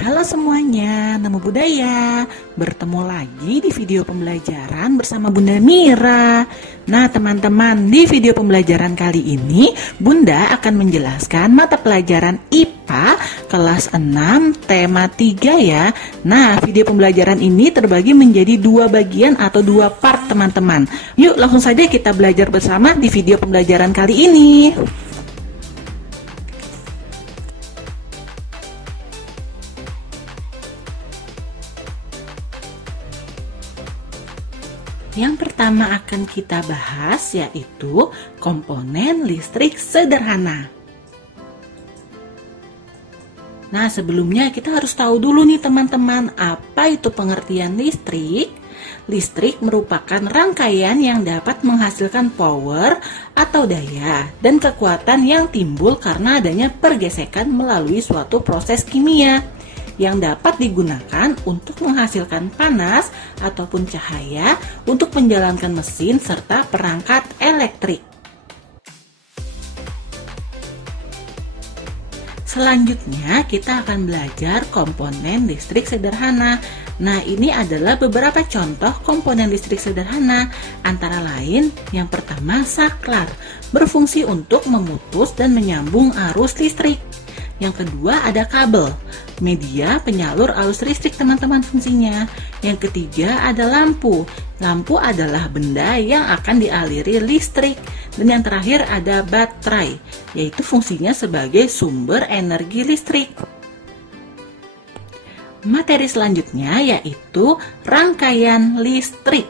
Halo semuanya, Namo Buddhaya. Bertemu lagi di video pembelajaran bersama Bunda Mira. Nah teman-teman, di video pembelajaran kali ini Bunda akan menjelaskan mata pelajaran IPA kelas 6 tema 3 ya. Nah video pembelajaran ini terbagi menjadi dua bagian atau dua part teman-teman. Yuk langsung saja kita belajar bersama di video pembelajaran kali ini. Yang pertama akan kita bahas yaitu komponen listrik sederhana. Nah, sebelumnya kita harus tahu dulu nih teman-teman, apa itu pengertian listrik? Listrik merupakan rangkaian yang dapat menghasilkan power atau daya dan kekuatan yang timbul karena adanya pergesekan melalui suatu proses kimia yang dapat digunakan untuk menghasilkan panas ataupun cahaya untuk menjalankan mesin serta perangkat elektrik. Selanjutnya kita akan belajar komponen listrik sederhana. Nah ini adalah beberapa contoh komponen listrik sederhana, antara lain yang pertama saklar, berfungsi untuk memutus dan menyambung arus listrik. Yang kedua ada kabel, media penyalur arus listrik teman-teman fungsinya. Yang ketiga ada lampu, lampu adalah benda yang akan dialiri listrik. Dan yang terakhir ada baterai, yaitu fungsinya sebagai sumber energi listrik. Materi selanjutnya yaitu rangkaian listrik.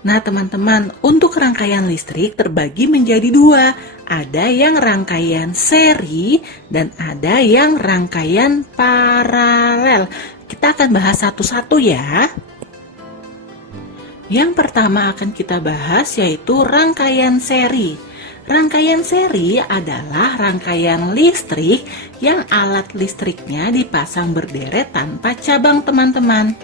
Nah teman-teman, untuk rangkaian listrik terbagi menjadi dua. Ada yang rangkaian seri dan ada yang rangkaian paralel. Kita akan bahas satu-satu ya. Yang pertama akan kita bahas yaitu rangkaian seri. Rangkaian seri adalah rangkaian listrik yang alat listriknya dipasang berderet tanpa cabang teman-teman.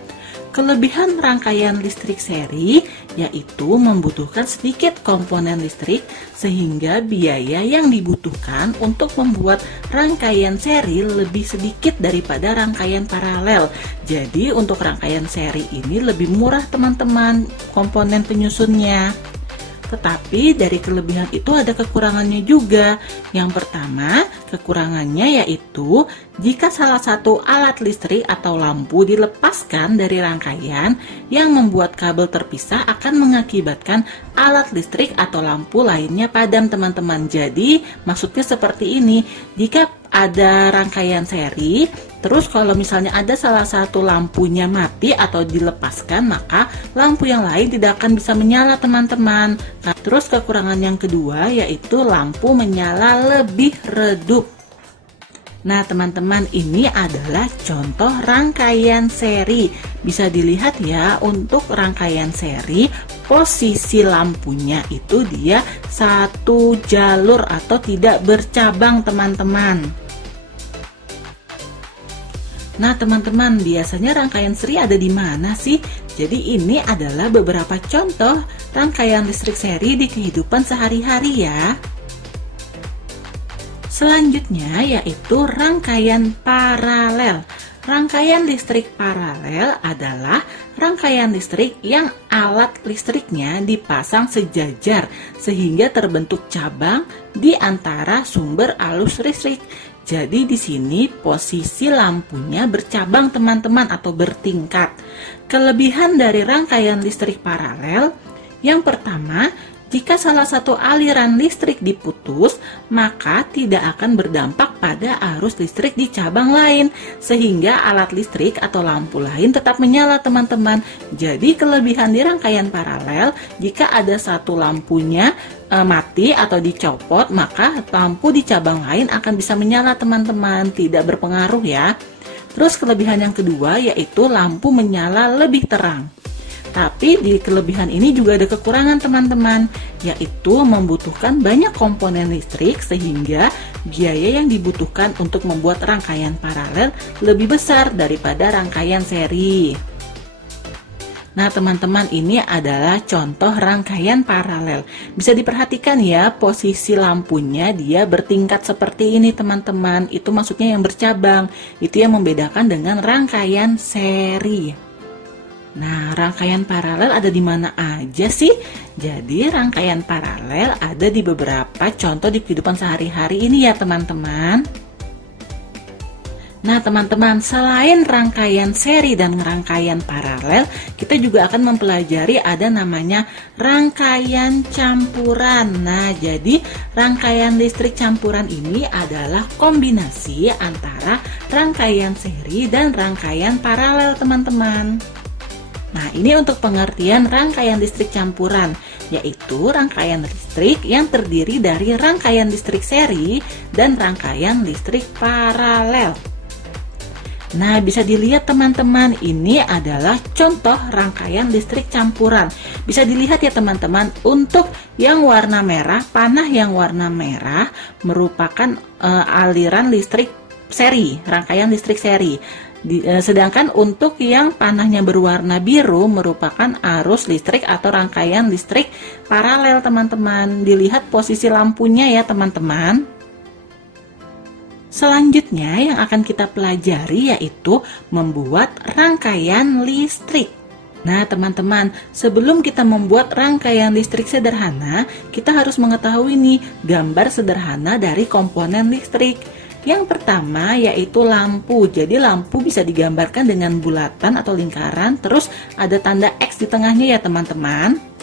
Kelebihan rangkaian listrik seri yaitu membutuhkan sedikit komponen listrik sehingga biaya yang dibutuhkan untuk membuat rangkaian seri lebih sedikit daripada rangkaian paralel. Jadi untuk rangkaian seri ini lebih murah teman-teman komponen penyusunnya. Tetapi dari kelebihan itu ada kekurangannya juga. Yang pertama, kekurangannya yaitu jika salah satu alat listrik atau lampu dilepaskan dari rangkaian yang membuat kabel terpisah akan mengakibatkan alat listrik atau lampu lainnya padam teman-teman. Jadi maksudnya seperti ini, jika ada rangkaian seri, terus kalau misalnya ada salah satu lampunya mati atau dilepaskan, maka lampu yang lain tidak akan bisa menyala teman-teman. Nah, terus kekurangan yang kedua yaitu lampu menyala lebih redup. Nah teman-teman, ini adalah contoh rangkaian seri. Bisa dilihat ya, untuk rangkaian seri posisi lampunya itu dia satu jalur atau tidak bercabang teman-teman. Nah teman-teman, biasanya rangkaian seri ada di mana sih? Jadi ini adalah beberapa contoh rangkaian listrik seri di kehidupan sehari-hari ya. Selanjutnya yaitu rangkaian paralel. Rangkaian listrik paralel adalah rangkaian listrik yang alat listriknya dipasang sejajar sehingga terbentuk cabang di antara sumber arus listrik. Jadi di sini posisi lampunya bercabang teman-teman atau bertingkat. Kelebihan dari rangkaian listrik paralel, yang pertama, jika salah satu aliran listrik diputus, maka tidak akan berdampak pada arus listrik di cabang lain, sehingga alat listrik atau lampu lain tetap menyala teman-teman. Jadi kelebihan di rangkaian paralel, jika ada satu lampunya mati atau dicopot, maka lampu di cabang lain akan bisa menyala teman-teman, tidak berpengaruh ya. Terus kelebihan yang kedua yaitu lampu menyala lebih terang. Tapi di kelebihan ini juga ada kekurangan teman-teman, yaitu membutuhkan banyak komponen listrik sehingga biaya yang dibutuhkan untuk membuat rangkaian paralel lebih besar daripada rangkaian seri. Nah teman-teman, ini adalah contoh rangkaian paralel. Bisa diperhatikan ya, posisi lampunya dia bertingkat seperti ini teman-teman. Itu maksudnya yang bercabang. Itu yang membedakan dengan rangkaian seri. Nah, rangkaian paralel ada di mana aja sih? Jadi rangkaian paralel ada di beberapa contoh di kehidupan sehari-hari ini ya teman-teman. Nah teman-teman, selain rangkaian seri dan rangkaian paralel, kita juga akan mempelajari ada namanya rangkaian campuran. Nah jadi rangkaian listrik campuran ini adalah kombinasi antara rangkaian seri dan rangkaian paralel teman-teman. Nah ini untuk pengertian rangkaian listrik campuran, yaitu rangkaian listrik yang terdiri dari rangkaian listrik seri dan rangkaian listrik paralel. Nah, bisa dilihat teman-teman, ini adalah contoh rangkaian listrik campuran. Bisa dilihat ya teman-teman, untuk yang warna merah, panah yang warna merah merupakan aliran listrik seri, rangkaian listrik seri. Sedangkan untuk yang panahnya berwarna biru merupakan arus listrik atau rangkaian listrik paralel teman-teman. Dilihat posisi lampunya ya teman-teman. Selanjutnya yang akan kita pelajari yaitu membuat rangkaian listrik. Nah teman-teman, sebelum kita membuat rangkaian listrik sederhana, kita harus mengetahui nih gambar sederhana dari komponen listrik. Yang pertama yaitu lampu. Jadi lampu bisa digambarkan dengan bulatan atau lingkaran, terus ada tanda X di tengahnya ya teman-teman.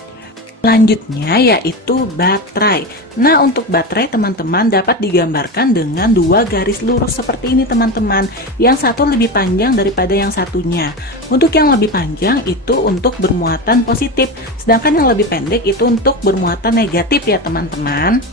Selanjutnya yaitu baterai. Nah untuk baterai teman-teman dapat digambarkan dengan dua garis lurus seperti ini teman-teman. Yang satu lebih panjang daripada yang satunya. Untuk yang lebih panjang itu untuk bermuatan positif, sedangkan yang lebih pendek itu untuk bermuatan negatif ya teman-teman.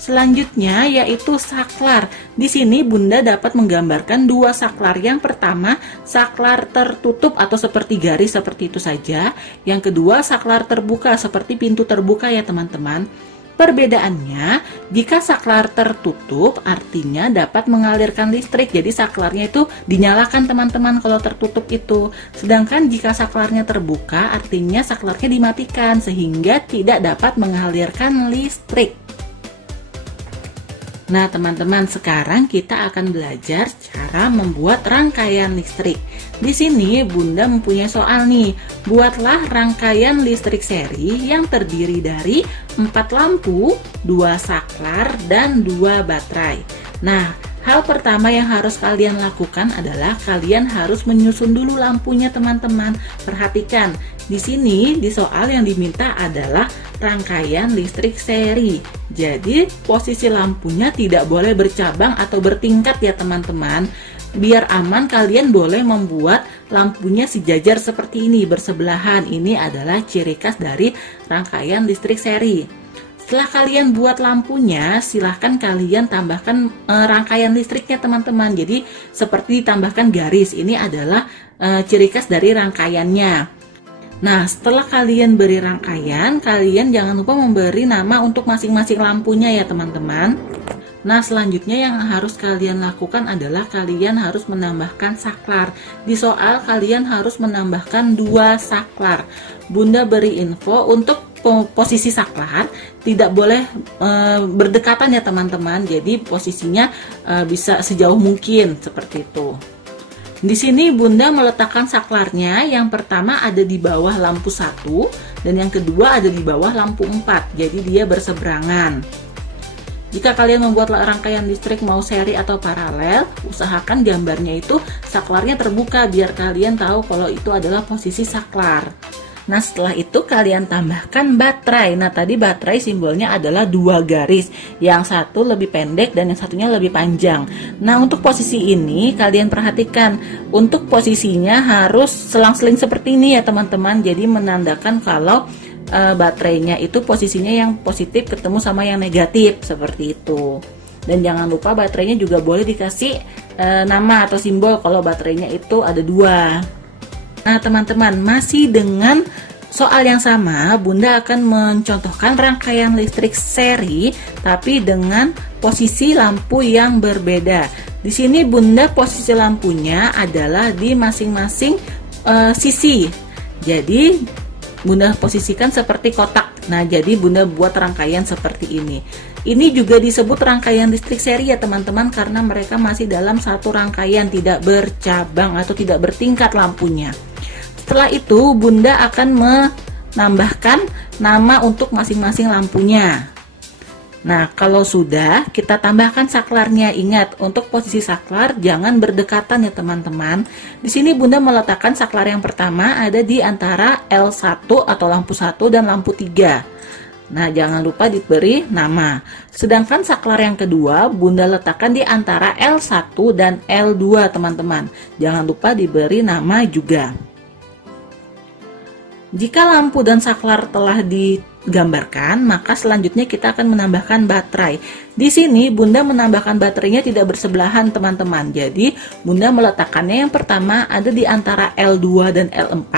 Selanjutnya yaitu saklar. Di sini Bunda dapat menggambarkan dua saklar. Yang pertama, saklar tertutup atau seperti garis seperti itu saja. Yang kedua, saklar terbuka seperti pintu terbuka ya teman-teman. Perbedaannya, jika saklar tertutup artinya dapat mengalirkan listrik. Jadi saklarnya itu dinyalakan teman-teman kalau tertutup itu. Sedangkan jika saklarnya terbuka artinya saklarnya dimatikan sehingga tidak dapat mengalirkan listrik. Nah teman-teman, sekarang kita akan belajar cara membuat rangkaian listrik. Di sini Bunda mempunyai soal nih. Buatlah rangkaian listrik seri yang terdiri dari 4 lampu, 2 saklar, dan 2 baterai. Nah, hal pertama yang harus kalian lakukan adalah kalian harus menyusun dulu lampunya teman-teman. Perhatikan, di sini di soal yang diminta adalah rangkaian listrik seri. Jadi posisi lampunya tidak boleh bercabang atau bertingkat ya teman-teman. Biar aman kalian boleh membuat lampunya sejajar seperti ini, bersebelahan. Ini adalah ciri khas dari rangkaian listrik seri. Setelah kalian buat lampunya, silahkan kalian tambahkan rangkaian listriknya teman-teman. Jadi seperti ditambahkan garis, ini adalah ciri khas dari rangkaiannya. Nah, setelah kalian beri rangkaian, kalian jangan lupa memberi nama untuk masing-masing lampunya ya teman-teman. Nah, selanjutnya yang harus kalian lakukan adalah kalian harus menambahkan saklar. Di soal kalian harus menambahkan 2 saklar. Bunda beri info untuk posisi saklar tidak boleh berdekatan ya teman-teman. Jadi posisinya bisa sejauh mungkin seperti itu. Di sini Bunda meletakkan saklarnya, yang pertama ada di bawah lampu 1 dan yang kedua ada di bawah lampu 4. Jadi dia berseberangan. Jika kalian membuat rangkaian listrik mau seri atau paralel, usahakan gambarnya itu saklarnya terbuka biar kalian tahu kalau itu adalah posisi saklar. Nah setelah itu kalian tambahkan baterai. Nah tadi baterai simbolnya adalah 2 garis, yang satu lebih pendek dan yang satunya lebih panjang. Nah untuk posisi ini kalian perhatikan, untuk posisinya harus selang-seling seperti ini ya teman-teman. Jadi menandakan kalau baterainya itu posisinya yang positif ketemu sama yang negatif seperti itu. Dan jangan lupa baterainya juga boleh dikasih nama atau simbol kalau baterainya itu ada 2. Nah teman-teman, masih dengan soal yang sama, Bunda akan mencontohkan rangkaian listrik seri tapi dengan posisi lampu yang berbeda. Di sini Bunda posisi lampunya adalah di masing-masing sisi. Jadi Bunda posisikan seperti kotak. Nah, jadi Bunda buat rangkaian seperti ini. Ini juga disebut rangkaian listrik seri ya teman-teman, karena mereka masih dalam satu rangkaian, tidak bercabang atau tidak bertingkat lampunya. Setelah itu Bunda akan menambahkan nama untuk masing-masing lampunya. Nah, kalau sudah, kita tambahkan saklarnya. Ingat, untuk posisi saklar jangan berdekatan ya teman-teman. Di sini Bunda meletakkan saklar yang pertama ada di antara L1 atau lampu 1 dan lampu 3. Nah, jangan lupa diberi nama. Sedangkan saklar yang kedua Bunda letakkan di antara L1 dan L2 teman-teman. Jangan lupa diberi nama juga. Jika lampu dan saklar telah digambarkan, maka selanjutnya kita akan menambahkan baterai. Di sini Bunda menambahkan baterainya tidak bersebelahan teman-teman. Jadi Bunda meletakkannya yang pertama ada di antara L2 dan L4,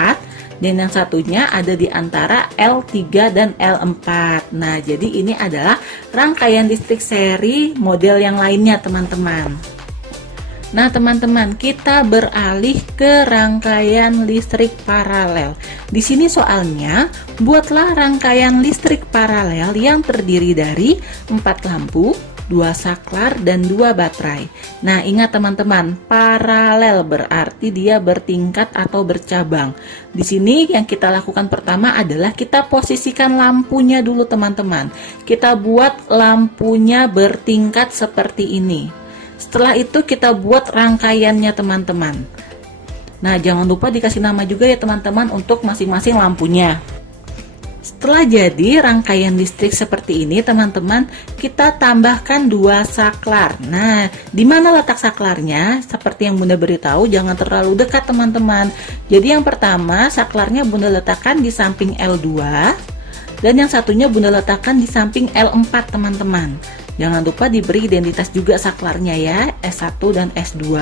dan yang satunya ada di antara L3 dan L4. Nah, jadi ini adalah rangkaian listrik seri model yang lainnya teman-teman. Nah teman-teman, kita beralih ke rangkaian listrik paralel. Di sini soalnya, buatlah rangkaian listrik paralel yang terdiri dari 4 lampu, 2 saklar, dan 2 baterai. Nah ingat teman-teman, paralel berarti dia bertingkat atau bercabang. Di sini yang kita lakukan pertama adalah kita posisikan lampunya dulu teman-teman. Kita buat lampunya bertingkat seperti ini. Setelah itu kita buat rangkaiannya teman-teman. Nah jangan lupa dikasih nama juga ya teman-teman untuk masing-masing lampunya. Setelah jadi rangkaian listrik seperti ini teman-teman, kita tambahkan 2 saklar. Nah di mana letak saklarnya? Seperti yang Bunda beritahu, jangan terlalu dekat teman-teman. Jadi yang pertama saklarnya Bunda letakkan di samping L2, dan yang satunya Bunda letakkan di samping L4 teman-teman. Jangan lupa diberi identitas juga saklarnya ya, S1 dan S2.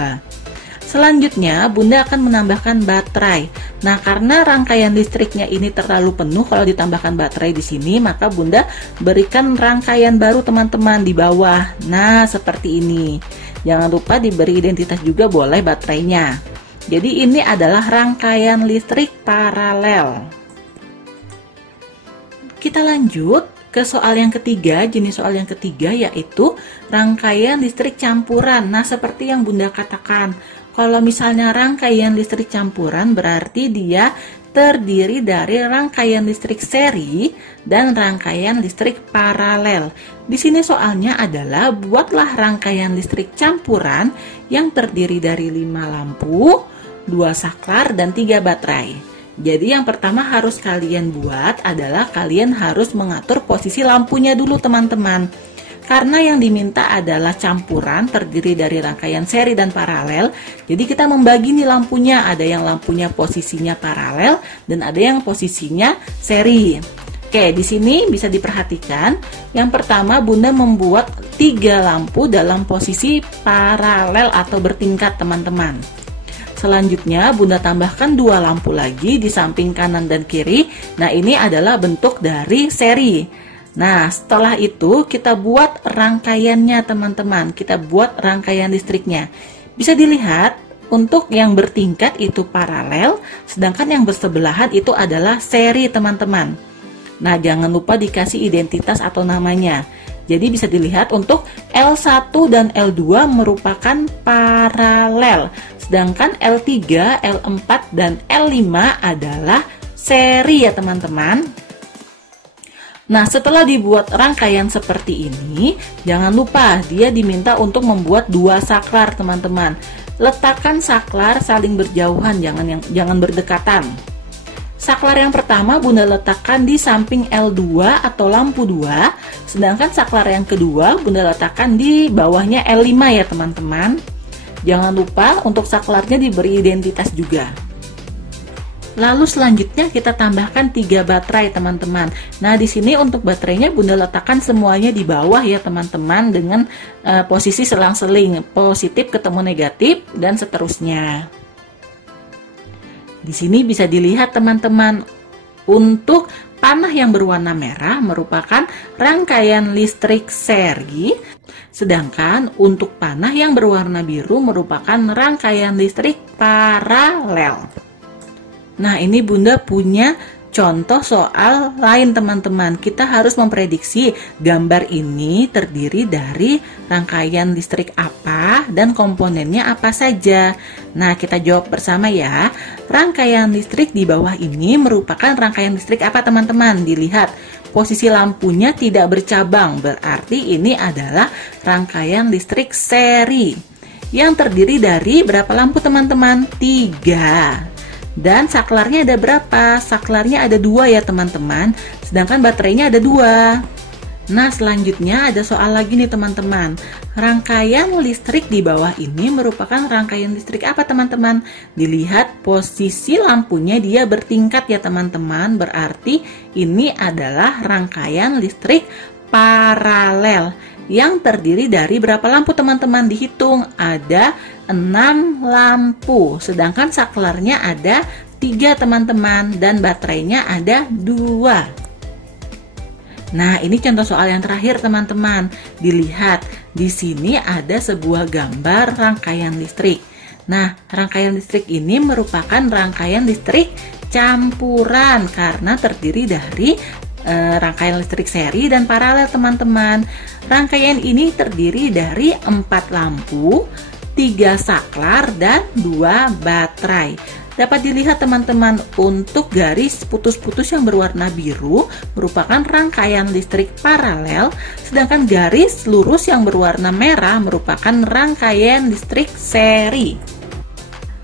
Selanjutnya Bunda akan menambahkan baterai. Nah karena rangkaian listriknya ini terlalu penuh kalau ditambahkan baterai di sini, maka Bunda berikan rangkaian baru teman-teman di bawah. Nah seperti ini. Jangan lupa diberi identitas juga boleh baterainya. Jadi ini adalah rangkaian listrik paralel. Kita lanjut ke soal yang ketiga, jenis soal yang ketiga yaitu rangkaian listrik campuran. Nah seperti yang Bunda katakan, kalau misalnya rangkaian listrik campuran berarti dia terdiri dari rangkaian listrik seri dan rangkaian listrik paralel. Di sini soalnya adalah buatlah rangkaian listrik campuran yang terdiri dari 5 lampu, 2 saklar, dan 3 baterai. Jadi yang pertama harus kalian buat adalah kalian harus mengatur posisi lampunya dulu teman-teman. Karena yang diminta adalah campuran terdiri dari rangkaian seri dan paralel. Jadi kita membagi nih lampunya, ada yang lampunya posisinya paralel dan ada yang posisinya seri. Oke, di sini bisa diperhatikan. Yang pertama Bunda membuat 3 lampu dalam posisi paralel atau bertingkat teman-teman. Selanjutnya Bunda tambahkan 2 lampu lagi di samping kanan dan kiri. Nah ini adalah bentuk dari seri. Nah setelah itu kita buat rangkaiannya teman-teman. Kita buat rangkaian listriknya. Bisa dilihat untuk yang bertingkat itu paralel, sedangkan yang bersebelahan itu adalah seri teman-teman. Nah jangan lupa dikasih identitas atau namanya. Jadi bisa dilihat untuk L1 dan L2 merupakan paralel. Sedangkan L3, L4, dan L5 adalah seri ya teman-teman. Nah setelah dibuat rangkaian seperti ini, jangan lupa dia diminta untuk membuat 2 saklar teman-teman. Letakkan saklar saling berjauhan, jangan berdekatan. Saklar yang pertama Bunda letakkan di samping L2 atau lampu 2, sedangkan saklar yang kedua Bunda letakkan di bawahnya L5 ya teman-teman. Jangan lupa untuk saklarnya diberi identitas juga. Lalu selanjutnya kita tambahkan 3 baterai teman-teman. Nah di sini untuk baterainya Bunda letakkan semuanya di bawah ya teman-teman dengan posisi selang-seling, positif ketemu negatif dan seterusnya. Di sini bisa dilihat teman-teman, untuk panah yang berwarna merah merupakan rangkaian listrik seri, sedangkan untuk panah yang berwarna biru merupakan rangkaian listrik paralel. Nah, ini Bunda punya contoh soal lain teman-teman. Kita harus memprediksi gambar ini terdiri dari rangkaian listrik apa dan komponennya apa saja. Nah, kita jawab bersama ya. Rangkaian listrik di bawah ini merupakan rangkaian listrik apa teman-teman? Dilihat posisi lampunya tidak bercabang, berarti ini adalah rangkaian listrik seri yang terdiri dari berapa lampu teman-teman? 3. Dan saklarnya ada berapa? Saklarnya ada 2 ya teman-teman, sedangkan baterainya ada 2. Nah, selanjutnya ada soal lagi nih teman-teman. Rangkaian listrik di bawah ini merupakan rangkaian listrik apa teman-teman? Dilihat posisi lampunya dia bertingkat ya teman-teman, berarti ini adalah rangkaian listrik paralel yang terdiri dari berapa lampu teman-teman? Dihitung, ada 6 lampu, sedangkan saklarnya ada 3 teman-teman, dan baterainya ada 2. Nah, ini contoh soal yang terakhir teman-teman. Dilihat, di sini ada sebuah gambar rangkaian listrik. Nah, rangkaian listrik ini merupakan rangkaian listrik campuran karena terdiri dari rangkaian listrik seri dan paralel teman-teman. Rangkaian ini terdiri dari 4 lampu, 3 saklar, dan 2 baterai. Dapat dilihat teman-teman, untuk garis putus-putus yang berwarna biru merupakan rangkaian listrik paralel, sedangkan garis lurus yang berwarna merah merupakan rangkaian listrik seri.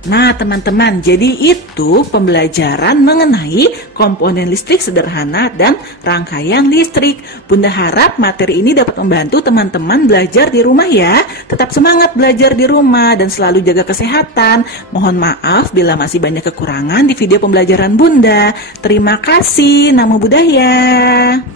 Nah teman-teman, jadi itu pembelajaran mengenai komponen listrik sederhana dan rangkaian listrik. Bunda harap materi ini dapat membantu teman-teman belajar di rumah ya. Tetap semangat belajar di rumah dan selalu jaga kesehatan. Mohon maaf bila masih banyak kekurangan di video pembelajaran Bunda. Terima kasih, Namo Buddhaya.